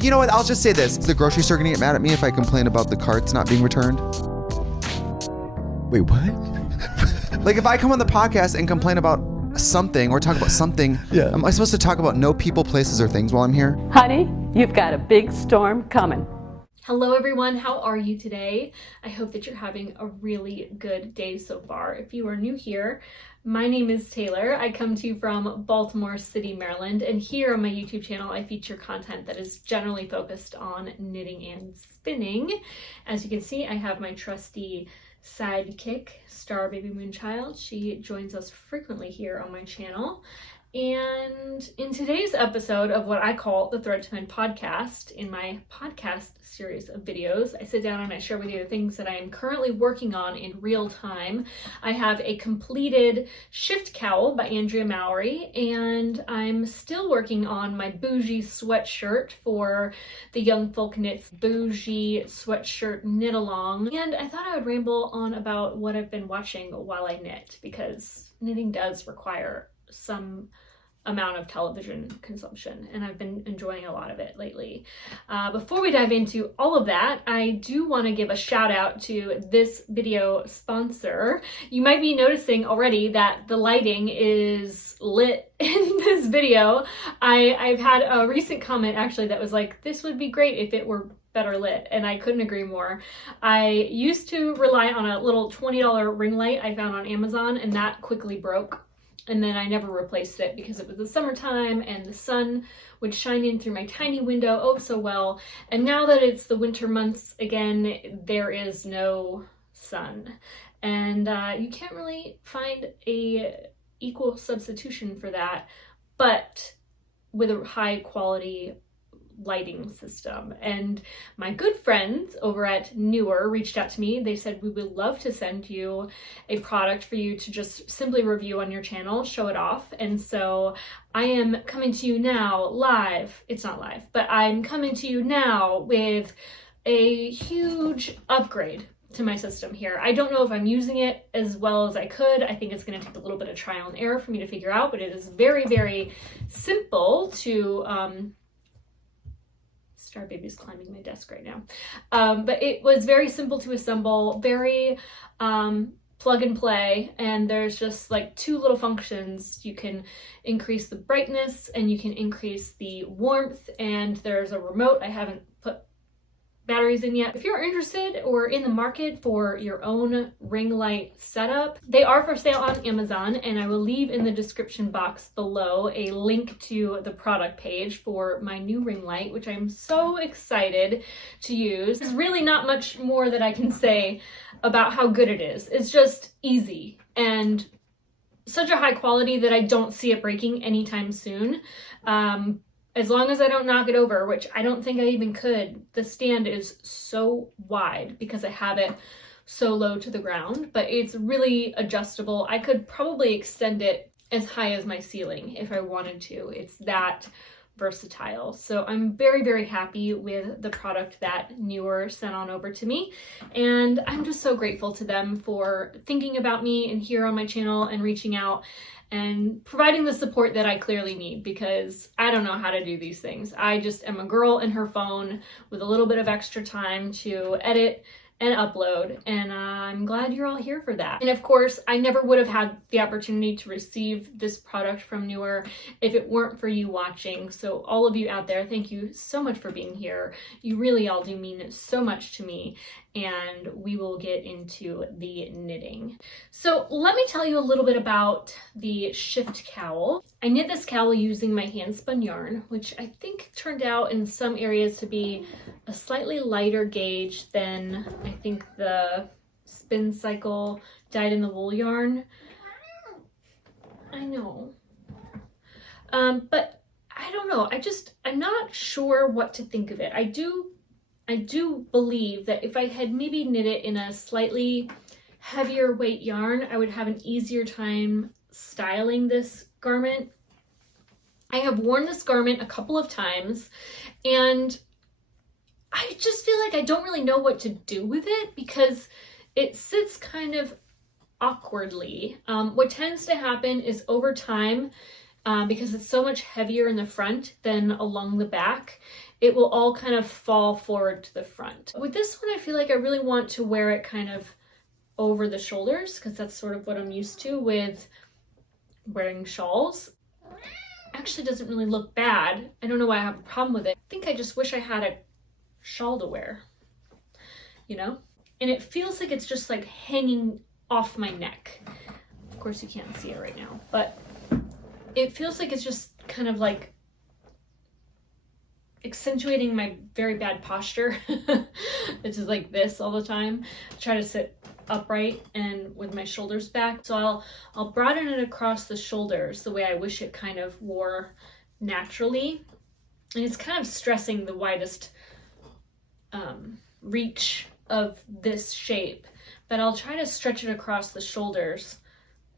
You know what? I'll just say this. Is the grocery store gonna get mad at me if I complain about the carts not being returned? Wait, what? Like if I come on the podcast and complain about something or talk about something, Yeah. am I supposed to talk about no people, places, or things while I'm here? Honey, you've got a big storm coming. Hello everyone, how are you today? I hope that you're having a really good day so far. If you are new here, my name is Taylor. I come to you from Baltimore City, Maryland, and here on my YouTube channel I feature content that is generally focused on knitting and spinning. As you can see, I have my trusty sidekick, Star Baby Moonchild. She joins us frequently here on my channel. And in today's episode of what I call the Thread to Mend podcast, in my podcast series of videos, I sit down and I share with you the things that I am currently working on in real time. I have a completed shift cowl by Andrea Mowry, and I'm still working on my bougie sweatshirt for the Young Folk Knits bougie sweatshirt knit along. And I thought I would ramble on about what I've been watching while I knit, because knitting does require some amount of television consumption, and I've been enjoying a lot of it lately. Before we dive into all of that, I do want to give a shout out to this video sponsor. You might be noticing already that the lighting is lit in this video. I've had a recent comment actually that was like, this would be great if it were better lit, and I couldn't agree more. I used to rely on a little $20 ring light I found on Amazon, and that quickly broke. And then I never replaced it because it was the summertime and the sun would shine in through my tiny window oh so well. And now that it's the winter months again, there is no sun. And you can't really find a equal substitution for that, but with a high quality lighting system. And my good friends over at Neewer reached out to me. They said, we would love to send you a product for you to just simply review on your channel, show it off. And so I am coming to you now live. It's not live, but I'm coming to you now with a huge upgrade to my system here. I don't know if I'm using it as well as I could. I think it's going to take a little bit of trial and error for me to figure out, but it is very, very simple to Star Baby's climbing my desk right now. But it was very simple to assemble, very plug and play, and there's just like two little functions. You can increase the brightness and you can increase the warmth, and there's a remote. I haven't put batteries in yet. If you're interested or in the market for your own ring light setup, they are for sale on Amazon, and I will leave in the description box below a link to the product page for my new ring light, which I'm so excited to use. There's really not much more that I can say about how good it is. It's just easy and such a high quality that I don't see it breaking anytime soon. As long as I don't knock it over, which I don't think I even could. The stand is so wide because I have it so low to the ground, but it's really adjustable. I could probably extend it as high as my ceiling if I wanted to. It's that versatile. So I'm very, very happy with the product that Neewer sent on over to me. And I'm just so grateful to them for thinking about me and here on my channel and reaching out and providing the support that I clearly need, because I don't know how to do these things. I just am a girl in her phone with a little bit of extra time to edit and upload, and I'm glad you're all here for that. And of course, I never would have had the opportunity to receive this product from Neewer if it weren't for you watching. So all of you out there, thank you so much for being here. You really all do mean so much to me, and we will get into the knitting. So let me tell you a little bit about the shift cowl. I knit this cowl using my hand spun yarn, which I think turned out in some areas to be a slightly lighter gauge than I think the spin cycle dyed in the wool yarn. I know. But I don't know. I'm not sure what to think of it. I do believe that if I had maybe knit it in a slightly heavier weight yarn, I would have an easier time styling this garment. I have worn this garment a couple of times, and I just feel like I don't really know what to do with it because it sits kind of awkwardly. What tends to happen is over time, because it's so much heavier in the front than along the back, it will all kind of fall forward to the front. With this one, I feel like I really want to wear it kind of over the shoulders because that's sort of what I'm used to with wearing shawls. Actually doesn't really look bad. I don't know why I have a problem with it. I think I just wish I had a shawl to wear, you know? And it feels like it's just like hanging off my neck. Of course you can't see it right now, but it feels like it's just kind of like accentuating my very bad posture. It's just like this all the time. I try to sit upright and with my shoulders back. So I'll broaden it across the shoulders the way I wish it kind of wore naturally. And it's kind of stressing the widest reach of this shape, but I'll try to stretch it across the shoulders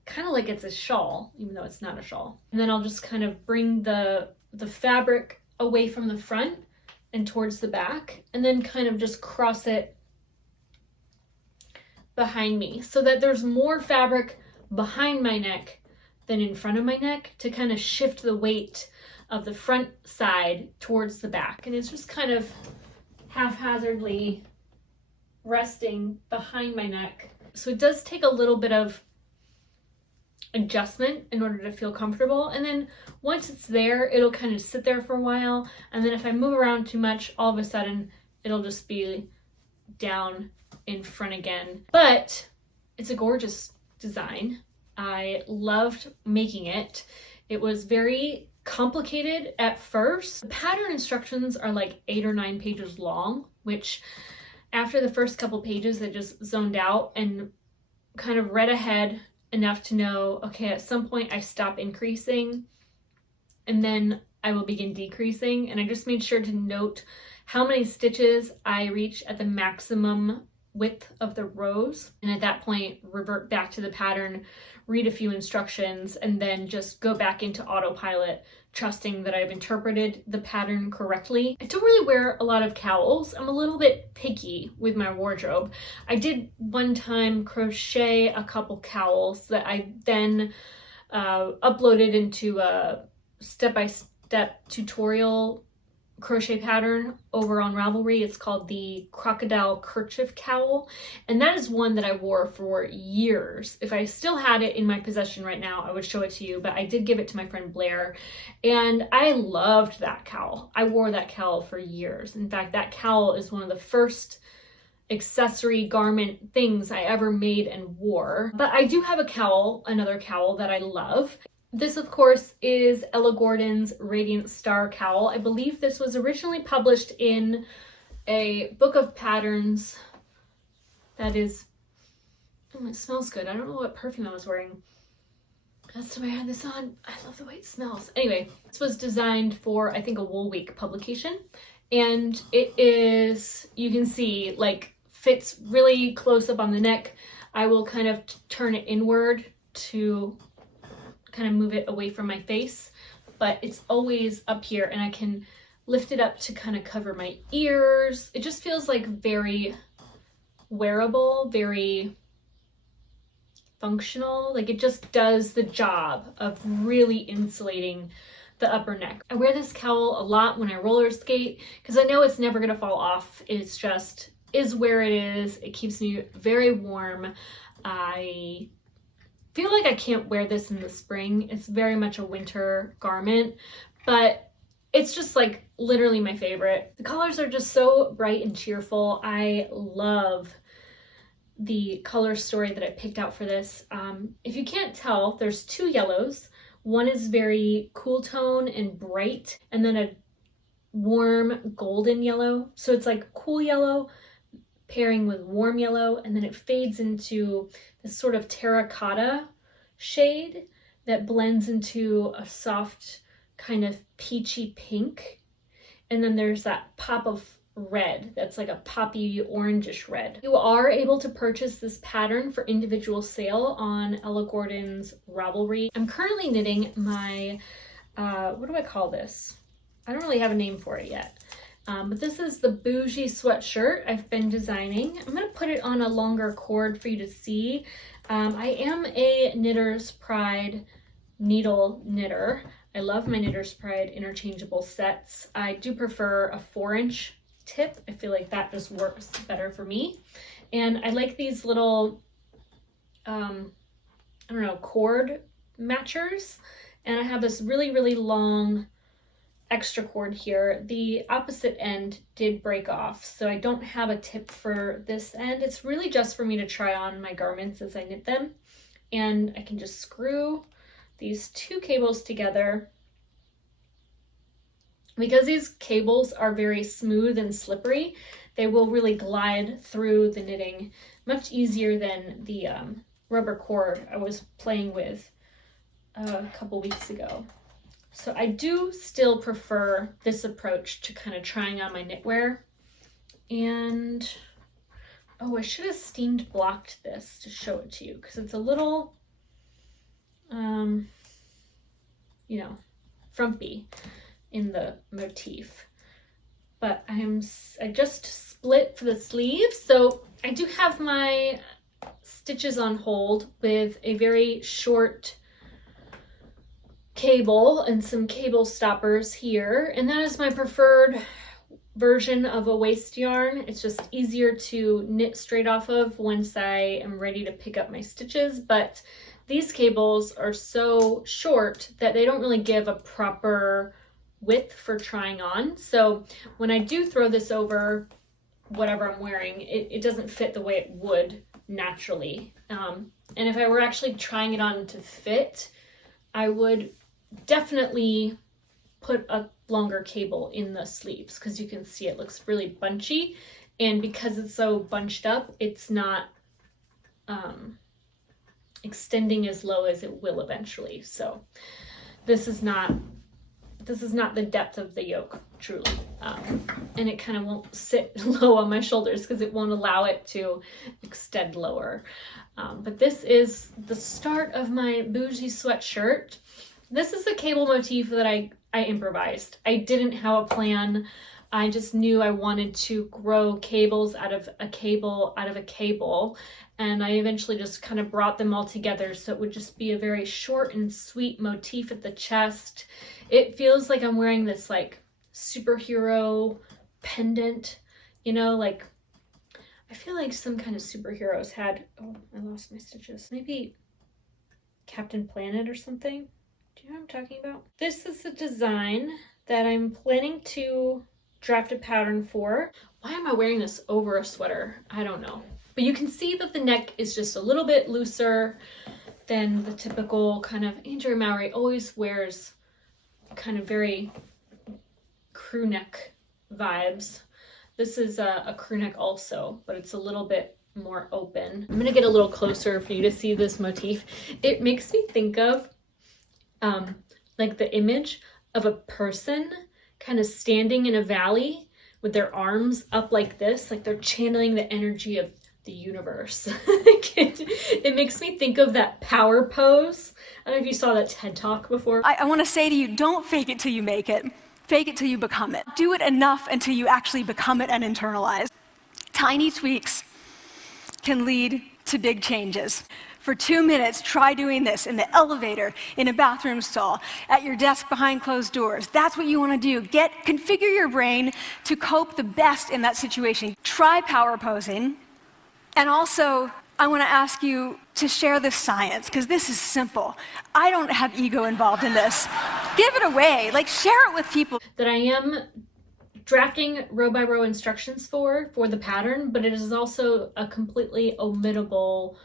kind of like it's a shawl, even though it's not a shawl. And then I'll just kind of bring the fabric away from the front and towards the back, and then kind of just cross it behind me so that there's more fabric behind my neck than in front of my neck to kind of shift the weight of the front side towards the back. And it's just kind of haphazardly resting behind my neck. So it does take a little bit of adjustment in order to feel comfortable. And then once it's there, it'll kind of sit there for a while. And then if I move around too much, all of a sudden it'll just be down in front again. But it's a gorgeous design. I loved making it. It was very complicated at first. The pattern instructions are like 8 or 9 pages long, which after the first couple pages, I just zoned out and kind of read ahead enough to know, okay, at some point I stop increasing and then I will begin decreasing. And I just made sure to note how many stitches I reach at the maximum width of the rows. And at that point, revert back to the pattern, read a few instructions, and then just go back into autopilot, trusting that I've interpreted the pattern correctly. I don't really wear a lot of cowls. I'm a little bit picky with my wardrobe. I did one time crochet a couple cowls that I then uploaded into a step-by-step tutorial crochet pattern over on Ravelry. It's called the Crocodile Kerchief Cowl, and that is one that I wore for years. If I still had it in my possession right now, I would show it to you, but I did give it to my friend Blair, and I loved that cowl. I wore that cowl for years. In fact, that cowl is one of the first accessory garment things I ever made and wore. But I do have a cowl, another cowl that I love. This, of course, is Ella Gordon's Radiant Star Cowl. I believe this was originally published in a book of patterns that is, oh, it smells good. I don't know what perfume I was wearing. Last time I had this on, I love the way it smells. Anyway, this was designed for, I think, a Wool Week publication. And it is, you can see, like, fits really close up on the neck. I will kind of turn it inward to kind of move it away from my face, but it's always up here, and I can lift it up to kind of cover my ears. It just feels like very wearable, very functional. Like it just does the job of really insulating the upper neck. I wear this cowl a lot when I roller skate because I know it's never gonna fall off. It's just is where it is. It keeps me very warm. I feel like I can't wear this in the spring. It's very much a winter garment, but it's just like literally my favorite. The colors are just so bright and cheerful. I love the color story that I picked out for this. If you can't tell, there's 2 yellows. One is very cool tone and bright, and then a warm golden yellow. So it's like cool yellow pairing with warm yellow, and then it fades into this sort of terracotta shade that blends into a soft kind of peachy pink. And then there's that pop of red that's like a poppy orangish red. You are able to purchase this pattern for individual sale on Ella Gordon's Ravelry. I'm currently knitting my, what do I call this? I don't really have a name for it yet. But this is the bougie sweatshirt I've been designing. I'm going to put it on a longer cord for you to see. I am a Knitter's Pride needle knitter. I love my Knitter's Pride interchangeable sets. I do prefer a 4-inch tip. I feel like that just works better for me. And I like these little, I don't know, cord matchers. And I have this really, really long extra cord here. The opposite end did break off, so I don't have a tip for this end. It's really just for me to try on my garments as I knit them. And I can just screw these 2 cables together. Because these cables are very smooth and slippery, they will really glide through the knitting much easier than the rubber cord I was playing with a couple weeks ago. So I do still prefer this approach to kind of trying on my knitwear. And oh, I should have steamed blocked this to show it to you because it's a little, you know, frumpy in the motif. But I just split for the sleeves, so I do have my stitches on hold with a very short cable and some cable stoppers here, and that is my preferred version of a waist yarn. It's just easier to knit straight off of once I am ready to pick up my stitches, but these cables are so short that they don't really give a proper width for trying on. So when I do throw this over whatever I'm wearing, it doesn't fit the way it would naturally. And if I were actually trying it on to fit, I would definitely put a longer cable in the sleeves because you can see it looks really bunchy, and because it's so bunched up, it's not extending as low as it will eventually. So this is not the depth of the yoke, truly. And it kind of won't sit low on my shoulders because it won't allow it to extend lower. But this is the start of my bougie sweatshirt. This is a cable motif that I improvised. I didn't have a plan. I just knew I wanted to grow cables out of a cable out of a cable. And I eventually just kind of brought them all together so it would just be a very short and sweet motif at the chest. It feels like I'm wearing this like superhero pendant, you know, like I feel like some kind of superheroes had, oh, I lost my stitches. Maybe Captain Planet or something. Do you know what I'm talking about? This is a design that I'm planning to draft a pattern for. Why am I wearing this over a sweater? I don't know. But you can see that the neck is just a little bit looser than the typical kind of, Andrea Mowry always wears kind of very crew neck vibes. This is a crew neck also, but it's a little bit more open. I'm gonna get a little closer for you to see this motif. It makes me think of like the image of a person kind of standing in a valley with their arms up like this, like they're channeling the energy of the universe. It makes me think of that power pose. I don't know if you saw that TED Talk before. I want to say to you, don't fake it till you make it. Fake it till you become it. Do it enough until you actually become it and internalize. Tiny tweaks can lead to big changes. For 2 minutes, try doing this in the elevator, in a bathroom stall, at your desk behind closed doors. That's what you want to do. Configure your brain to cope the best in that situation. Try power posing. And also, I want to ask you to share this science, because this is simple. I don't have ego involved in this. Give it away. Like, share it with people. That I am drafting row by row instructions for the pattern, but it is also a completely omittable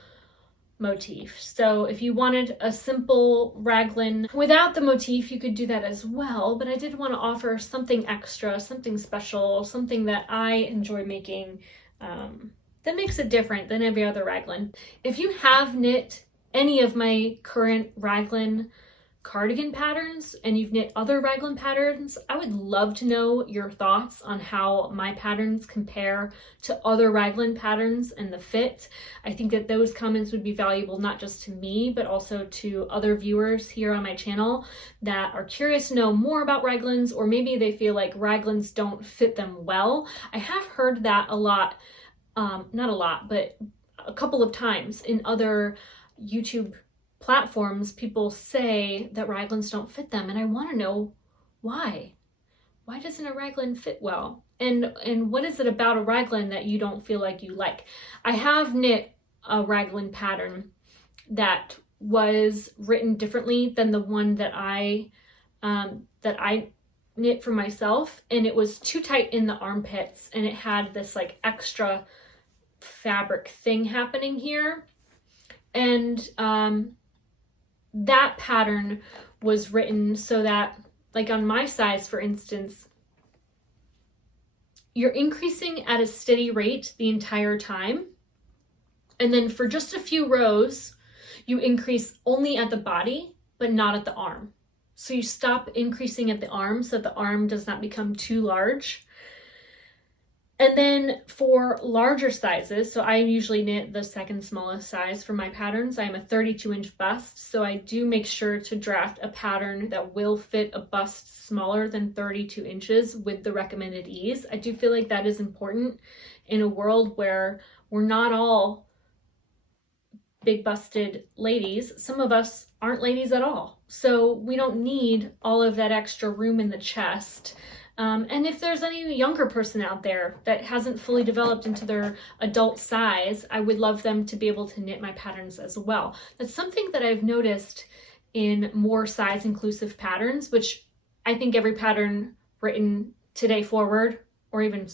motif. So if you wanted a simple raglan without the motif, you could do that as well, but I did want to offer something extra, something special, something that I enjoy making that makes it different than every other raglan. If you have knit any of my current raglan cardigan patterns and you've knit other raglan patterns, I would love to know your thoughts on how my patterns compare to other raglan patterns and the fit. I think that those comments would be valuable not just to me, but also to other viewers here on my channel that are curious to know more about raglans, or maybe they feel like raglans don't fit them well. I have heard that a lot, not a lot, but a couple of times in other YouTube platforms, people say that raglans don't fit them, and I want to know why. Why doesn't a raglan fit well? And what is it about a raglan that you don't feel like you like? I have knit a raglan pattern that was written differently than the one that I knit for myself, and it was too tight in the armpits, and it had this like extra fabric thing happening here. And that pattern was written so that, like on my size, for instance, you're increasing at a steady rate the entire time. And then for just a few rows, you increase only at the body, but not at the arm. So you stop increasing at the arm so that the arm does not become too large. And then for larger sizes, so I usually knit the second smallest size for my patterns. I'm a 32-inch bust, so I do make sure to draft a pattern that will fit a bust smaller than 32 inches with the recommended ease. I do feel like that is important in a world where we're not all big busted ladies. Some of us aren't ladies at all, so we don't need all of that extra room in the chest. And if there's any younger person out there that hasn't fully developed into their adult size, I would love them to be able to knit my patterns as well. That's something that I've noticed in more size inclusive patterns, which I think every pattern written today forward, or even,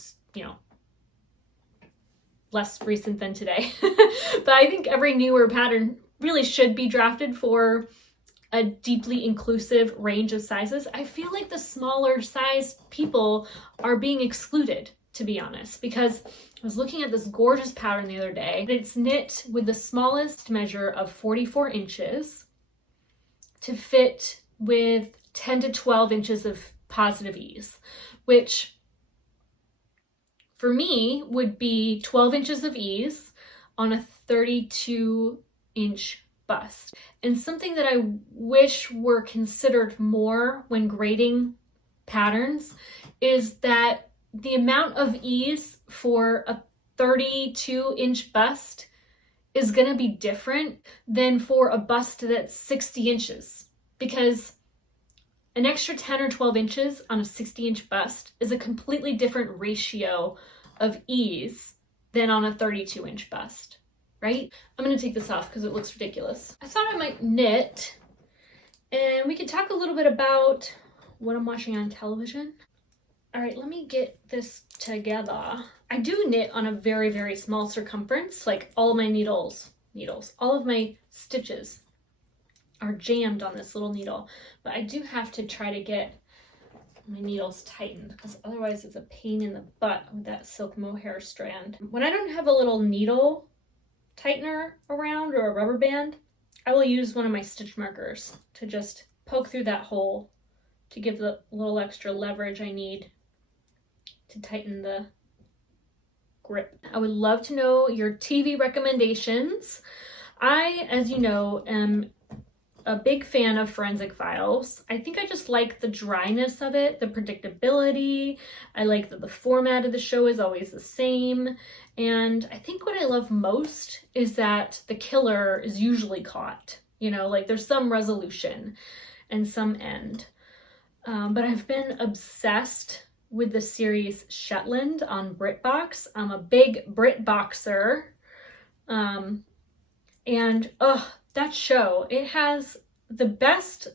less recent than today, but I think every newer pattern really should be drafted for a deeply inclusive range of sizes. I feel like the smaller size people are being excluded, to be honest, because I was looking at this gorgeous pattern the other day. It's knit with the smallest measure of 44 inches to fit with 10 to 12 inches of positive ease, which for me would be 12 inches of ease on a 32-inch bust. And something that I wish were considered more when grading patterns is that the amount of ease for a 32-inch bust is going to be different than for a bust that's 60 inches, because an extra 10 or 12 inches on a 60-inch bust is a completely different ratio of ease than on a 32-inch bust, right? I'm going to take this off because it looks ridiculous. I thought I might knit, and we could talk a little bit about what I'm watching on television. All right, let me get this together. I do knit on a very, very small circumference, like all of my needles, all of my stitches are jammed on this little needle, but I do have to try to get my needles tightened because otherwise it's a pain in the butt with that silk mohair strand. When I don't have a little needle tightener around or a rubber band, I will use one of my stitch markers to just poke through that hole to give the little extra leverage I need to tighten the grip. I would love to know your TV recommendations. I, as you know, am a big fan of Forensic Files. I think I just like the dryness of it, the predictability. I like that the format of the show is always the same. And I think what I love most is that the killer is usually caught. Like there's some resolution and some end. But I've been obsessed with the series Shetland on BritBox. I'm a big BritBoxer. That show, it has the best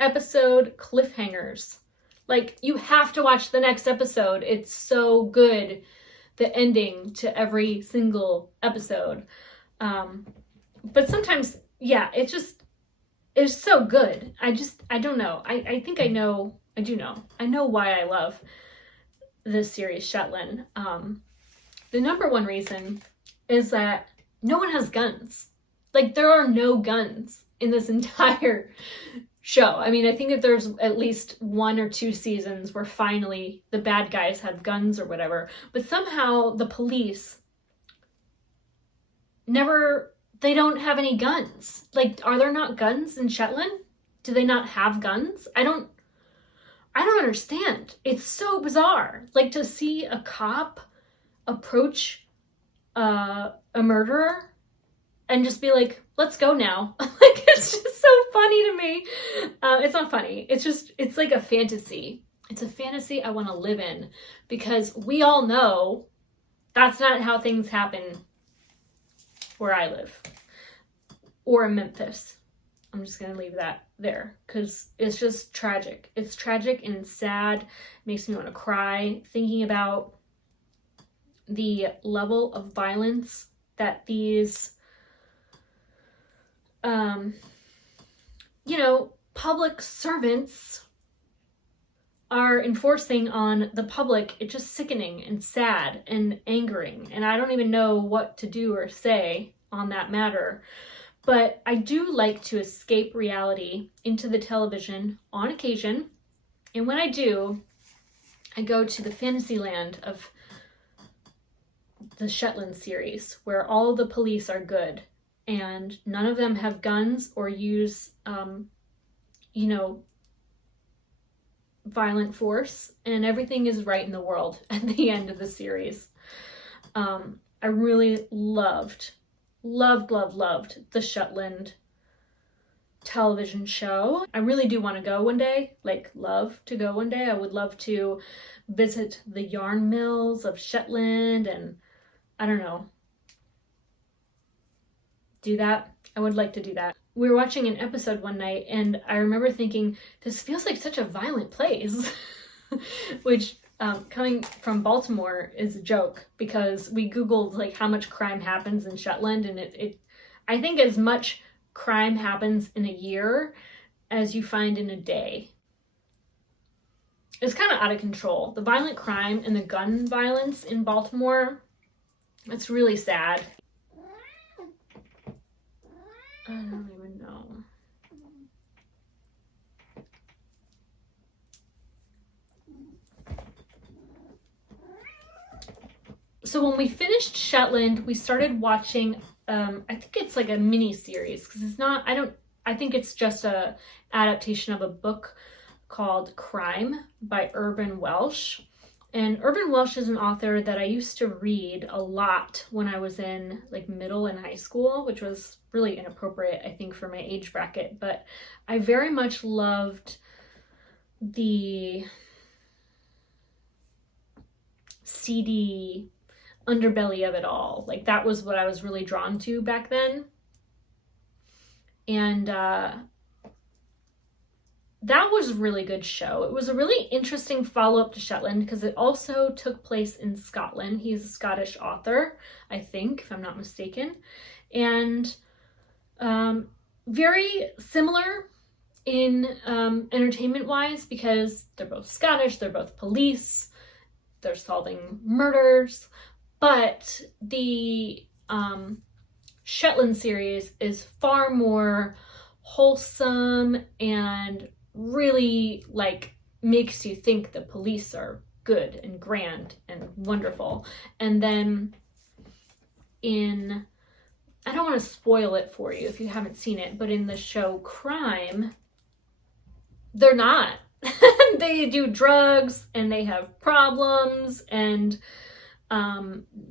episode cliffhangers. Like, you have to watch the next episode. It's so good, the ending to every single episode. But sometimes, it's so good. I don't know. I think I know why I love this series, Shetland. The number one reason is that no one has guns. Like, there are no guns in this entire show. I mean, I think that there's at least 1 or 2 seasons where finally the bad guys have guns or whatever. But somehow the police they don't have any guns. Like, are there not guns in Shetland? Do they not have guns? I don't understand. It's so bizarre. Like, to see a cop approach a murderer and just be like, let's go now. Like, It's just so funny to me. It's not funny. It's like a fantasy. It's a fantasy I want to live in, because we all know that's not how things happen where I live or in Memphis. I'm just going to leave that there because it's just tragic. It's tragic and it's sad. It makes me want to cry thinking about the level of violence that these, public servants are enforcing on the public. It's just sickening and sad and angering. And I don't even know what to do or say on that matter. But I do like to escape reality into the television on occasion. And when I do, I go to the fantasy land of the Shetland series, where all the police are good and none of them have guns or use, violent force, and everything is right in the world at the end of the series. I really loved the Shetland television show. I really do want to go one day, love to go one day. I would love to visit the yarn mills of Shetland and, I don't know, do that. I would like to do that. We were watching an episode one night and I remember thinking, this feels like such a violent place, which coming from Baltimore is a joke, because we Googled how much crime happens in Shetland, and I think as much crime happens in a year as you find in a day. It's kind of out of control. The violent crime and the gun violence in Baltimore, it's really sad. I don't even know. So when we finished Shetland, we started watching, I think it's like a mini series, because it's not, I think it's just a adaptation of a book called Crime by Irvin Welsh. And Irvin Welsh is an author that I used to read a lot when I was in middle and high school, which was really inappropriate, I think, for my age bracket. But I very much loved the seedy underbelly of it all. That was what I was really drawn to back then. And that was a really good show. It was a really interesting follow-up to Shetland because it also took place in Scotland. He's a Scottish author, I think, if I'm not mistaken. And very similar in entertainment-wise, because they're both Scottish, they're both police, they're solving murders. But the Shetland series is far more wholesome and really makes you think the police are good and grand and wonderful. And then I don't want to spoil it for you if you haven't seen it, but in the show Crime, they're not. They do drugs and they have problems, and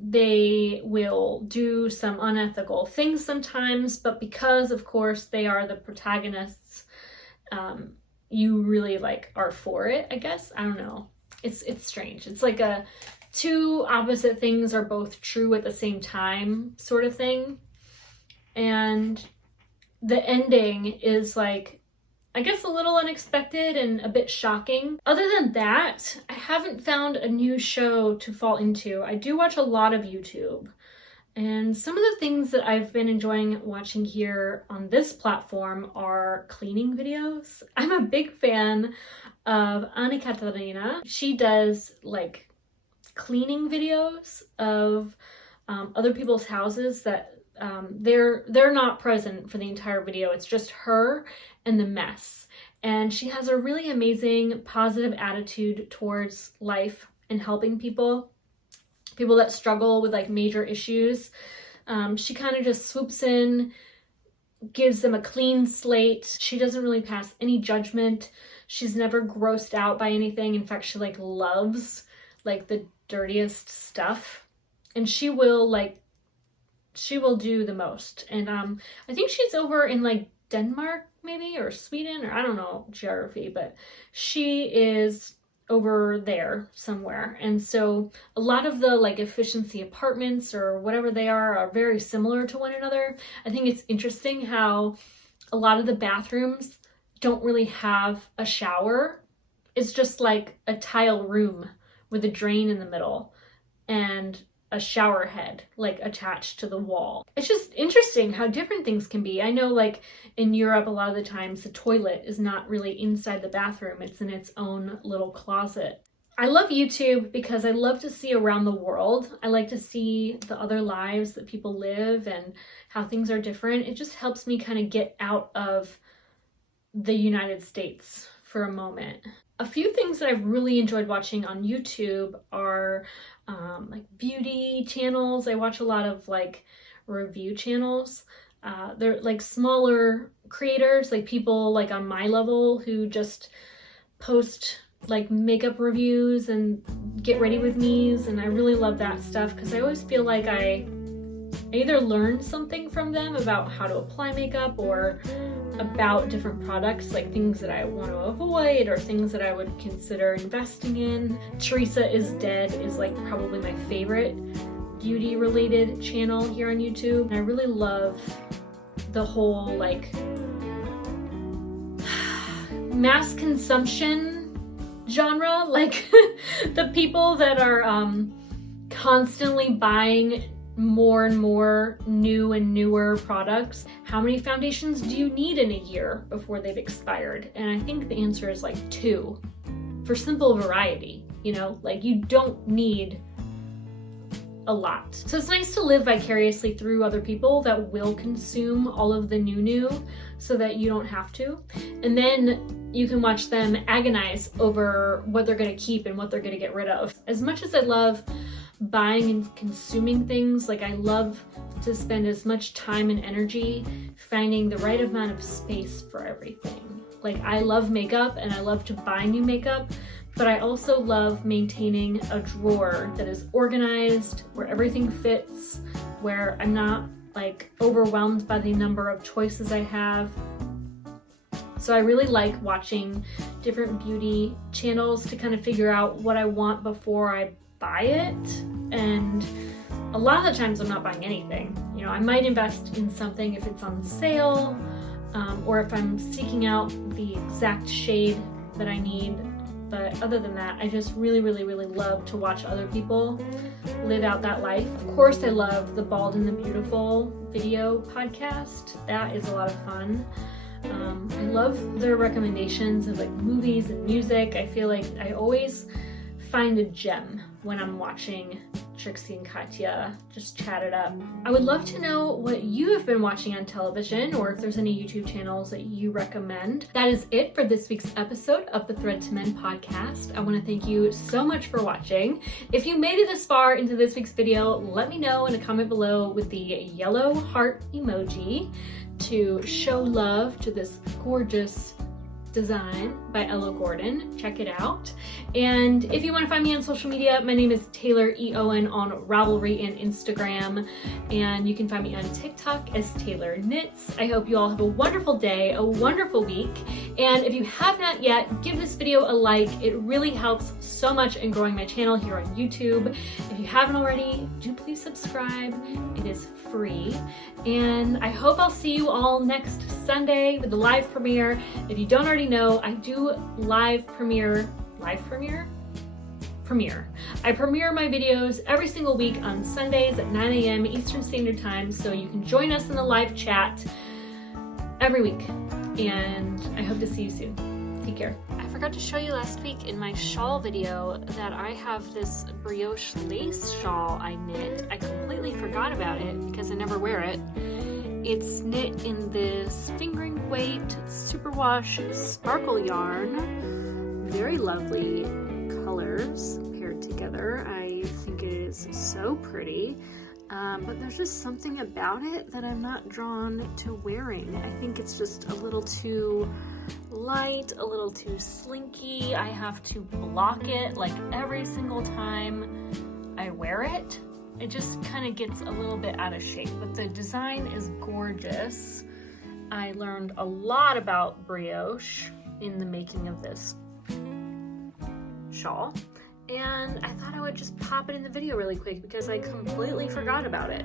they will do some unethical things sometimes, but because of course they are the protagonists, you really are for it, I guess. I don't know. It's strange. It's like a two opposite things are both true at the same time sort of thing. And the ending is I guess a little unexpected and a bit shocking. Other than that, I haven't found a new show to fall into. I do watch a lot of YouTube, and some of the things that I've been enjoying watching here on this platform are cleaning videos. I'm a big fan of Anna Katarina. She does cleaning videos of other people's houses that they're not present for the entire video. It's just her and the mess. And she has a really amazing positive attitude towards life and helping people that struggle with major issues. She kind of just swoops in, gives them a clean slate. She doesn't really pass any judgment. She's never grossed out by anything. In fact, she loves the dirtiest stuff, and she will do the most. And I think she's over in Denmark maybe, or Sweden, or I don't know geography, but she is over there somewhere. And so a lot of the like efficiency apartments or whatever they are very similar to one another. I think it's interesting how a lot of the bathrooms don't really have a shower. It's just like a tile room with a drain in the middle and a shower head like attached to the wall. It's just interesting how different things can be. I know like in Europe, a lot of the times the toilet is not really inside the bathroom. It's in its own little closet. I love YouTube because I love to see around the world. I like to see the other lives that people live and how things are different. It just helps me kind of get out of the United States for a moment. A few things that I've really enjoyed watching on YouTube are like beauty channels. I watch a lot of like review channels. They're like smaller creators, like people like on my level who just post like makeup reviews and get ready with me's, and I really love that stuff because I always feel like I either learn something from them about how to apply makeup or about different products, like things that I want to avoid or things that I would consider investing in. Teresa is Dead is like probably my favorite beauty related channel here on YouTube. And I really love the whole like mass consumption genre, like the people that are constantly buying more and more new and newer products. How many foundations do you need in a year before they've expired? And I think the answer is like 2 for simple variety, you know, like you don't need a lot. So it's nice to live vicariously through other people that will consume all of the new so that you don't have to. And then you can watch them agonize over what they're going to keep and what they're going to get rid of. As much as I love buying and consuming things, like I love to spend as much time and energy finding the right amount of space for everything. Like I love makeup and I love to buy new makeup, but I also love maintaining a drawer that is organized, where everything fits, where I'm not like overwhelmed by the number of choices I have. So I really like watching different beauty channels to kind of figure out what I want before I buy it. And a lot of the times I'm not buying anything. You know, I might invest in something if it's on sale, or if I'm seeking out the exact shade that I need. But other than that, I just really love to watch other people live out that life. Of course, I love the Bald and the Beautiful video podcast. That is a lot of fun. I love their recommendations of like movies and music. I feel like I always find a gem when I'm watching Trixie and Katya just chat it up. I would love to know what you have been watching on television, or if there's any YouTube channels that you recommend. That is it for this week's episode of the Thread to Men podcast. I want to thank you so much for watching. If you made it this far into this week's video, let me know in a comment below with the yellow heart emoji to show love to this gorgeous design by Ella Gordon. Check it out. And if you want to find me on social media, my name is Taylor EON on Ravelry and Instagram, and you can find me on TikTok as Taylor Knits. I hope you all have a wonderful day, a wonderful week, and if you have not yet, give this video a like. It really helps so much in growing my channel here on YouTube. If you haven't already, do please subscribe. It is free, and I hope I'll see you all next Sunday with the live premiere. If you don't already know, I do premiere. I premiere my videos every single week on Sundays at 9 a.m. Eastern Standard Time, so you can join us in the live chat every week, and I hope to see you soon. Take care. I forgot to show you last week in my shawl video that I have this brioche lace shawl I knit. I completely forgot about it because I never wear it. It's knit in this fingering weight superwash sparkle yarn. Very lovely colors paired together. I think it is so pretty. But there's just something about it that I'm not drawn to wearing. I think it's just a little too light, a little too slinky. I have to block it like every single time I wear it. It just kind of gets a little bit out of shape, but the design is gorgeous. I learned a lot about brioche in the making of this shawl, and I thought I would just pop it in the video really quick because I completely forgot about it.